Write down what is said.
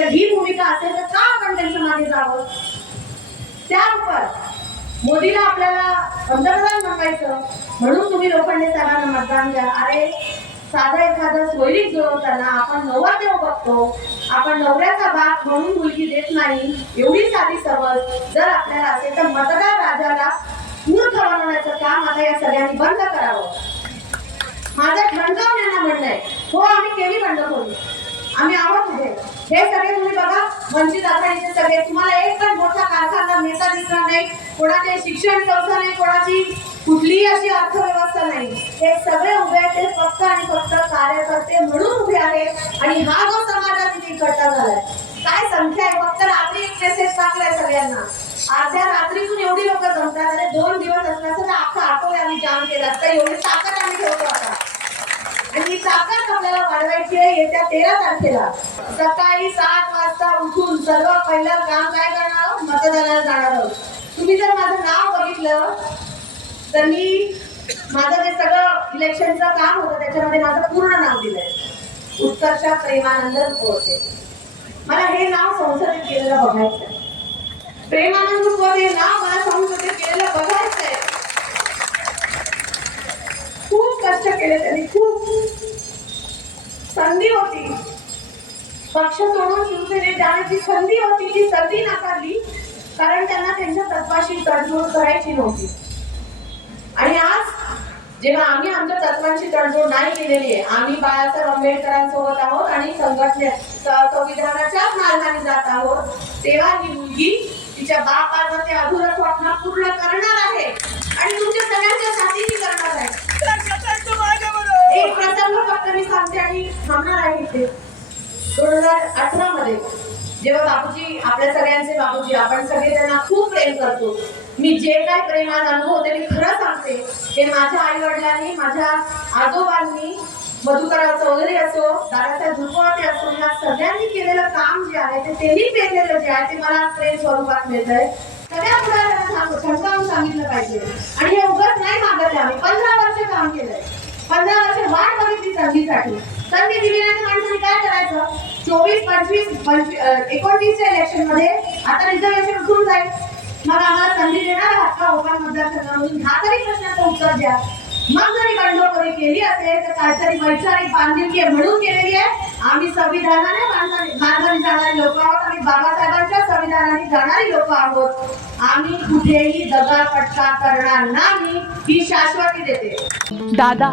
तर ही भूमिका असेल तर का आपण त्यांच्या मागे जावं? त्यावर मोदीला आपल्याला पंतप्रधान बनवायचं म्हणून तुम्ही लोखंडे सरांना मतदान द्या. अरे साधा एखादा सोयरीक जुळवताना आपण नवरदेव बघतो आपण नवऱ्याचा बाप म्हणून मुलगी देत नाही एवढी साधी समज. जर आपल्याला असेल तर मतदार राजाला मूर्ख बनवण्याचं काम आता या सगळ्यांनी बंद करावं. माझं ठणकावण्याला म्हणणं आहे. हो आम्ही केली करू आम्ही आहोत उभे हे सगळे तुम्ही बघा वंचित आघाडीचे सगळे. तुम्हाला एक पण मोठा कारखाना नेता दिसणार नाही. कोणाचे शिक्षण संस्था नाही कोणाची कुठलीही अशी अर्थव्यवस्था नाही. हे सगळे उभे आहेत ते फक्त आणि फक्त कार्यकर्ते म्हणून उभे आहेत. आणि हा जो समाजात इथे इकट्ठा झालाय काय संख्या आहे? फक्त रात्री एक मेसेज टाकलाय सगळ्यांना. अर्ध्या रात्रीतून एवढी लोक जमतात. अरे दोन दिवस असल्याचं तर अख्खा आठवड्या आम्ही जाम केला. तर एवढी ताकद आम्ही ठेवतो. आणि ही ताकद आपल्याला वाढवायची आहे. येत्या तेरा तारखेला सकाळी सात वाजता उठून सर्व पहिलं काम काय करणार मतदानाला जाणार आहोत. तुम्ही जर माझं नाव बघितलं तर मी माझं जे सगळं इलेक्शनचं काम होतं त्याच्यामध्ये माझं पूर्ण नाव दिलंय. उत्कर्षा प्रेमानंद कोरते मला हे नाव संसदेत केलेलं बघायचं आहे प्रेमानंद कोरते नाव मला संधी होती. पक्ष सोडून शिवसेनेत जाण्याची संधी होती ती संधी नाकारली कारण त्यांना त्यांच्या तत्वाशी तडजोड करायची नव्हती. आणि आज जेव्हा आम्ही आमच्या तत्वांची तडजोड नाही केलेली आहे आम्ही बाळासाहेब आंबेडकरांसोबत आहोत आणि संघटने संविधानाच्याच मार्गाने जात आहोत तेव्हा ही मुलगी तिच्या बापाचं ते अधुरा स्वप्न पूर्ण करणार आहे. आणि तुमच्या सगळ्यांच्या साथीही करणार आहे. सांगणार थांबणार आहे इथे. दोन हजार अठरा मध्ये जेव्हा बाबूजी आपल्या सगळ्यांचे बाबूजी आपण सगळे त्यांना खूप प्रेम करतो. मी जे काय प्रेमात अनुभवते मी खरं सांगते ते माझ्या आई वडिलांनी माझ्या आजोबांनी मधुकरा चौधरी असो दादासाहेब धुपवते असो या सगळ्यांनी केलेलं काम जे आहे ते त्यांनी पेरलेलं जे आहे ते मला प्रेम स्वरूपात मिळत आहे सगळ्या पुढाऱ्यांना समजावून सांगितलं पाहिजे. आणि हे उगाच नाही मागत आम्ही. पंधरा वर्ष काम केलंय. पंधरा वर्ष वाट बघितली संधीसाठी संधी मी नाही तर माणसाने काय करायचं? चोवीस पंचवीस पंचवीस एकोणतीसच्या इलेक्शनमध्ये आता रिझर्वेशन उठून जाईल मग आम्हाला संधी देणार आहात का? ओपन मतदारसंघामधून हा तरी प्रश्नाचं उत्तर द्या. मग जरी बंडखोरी केली असेल तर काहीतरी वैचारिक बांधिलकी म्हणून केलेली आहे. आम्ही संविधानाने मार्गाने जाणारी लोक आहोत. आम्ही बाबासाहेबांच्या संविधानाने जाणारी लोक आहोत. आम्ही कुठेही दगाफटका करणार नाही. ही शाश्वती देते. दादा